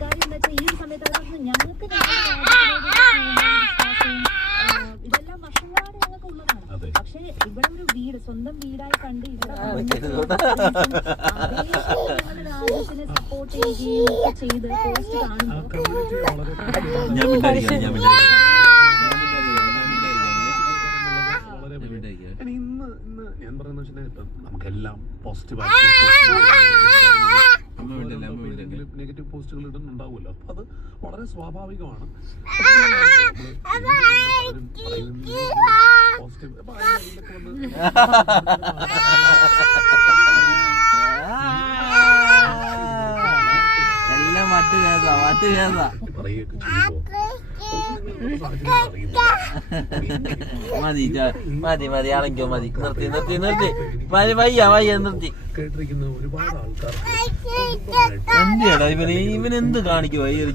കാര്യം എന്താ വെച്ചാൽ ഈ ഒരു സമയത്ത് ഞങ്ങൾക്ക് ഇതെല്ലാം വർഷങ്ങളാണ് ഞങ്ങൾക്ക് ഉള്ളതാണ്. പക്ഷെ ഇവിടെ ഒരു വീട്, സ്വന്തം വീടായി കണ്ട് ഇവിടെ രാജ്യത്തിനെ സപ്പോർട്ട് ചെയ്യുകയും ചെയ്ത് പോസ്റ്റ് കാണുമ്പോൾ ഞാൻ പറയുന്ന വെച്ചാൽ നമുക്കെല്ലാം നെഗറ്റീവ് പോസ്റ്റുകൾ ഇടുന്നുണ്ടാവുമല്ലോ. അപ്പൊ അത് വളരെ സ്വാഭാവികമാണ്. എല്ലാം മറ്റു മതി മതി അടങ്ങിയോ മതി നിർത്തി നിർത്തി നിർത്തി മതി വയ്യ നിർത്തി. കേട്ടിരിക്കുന്ന ഒരുപാട് ആൾക്കാർ എന്തിയാടാ ഇവനെന്ത് കാണിക്കുവാ ഈ ഒരു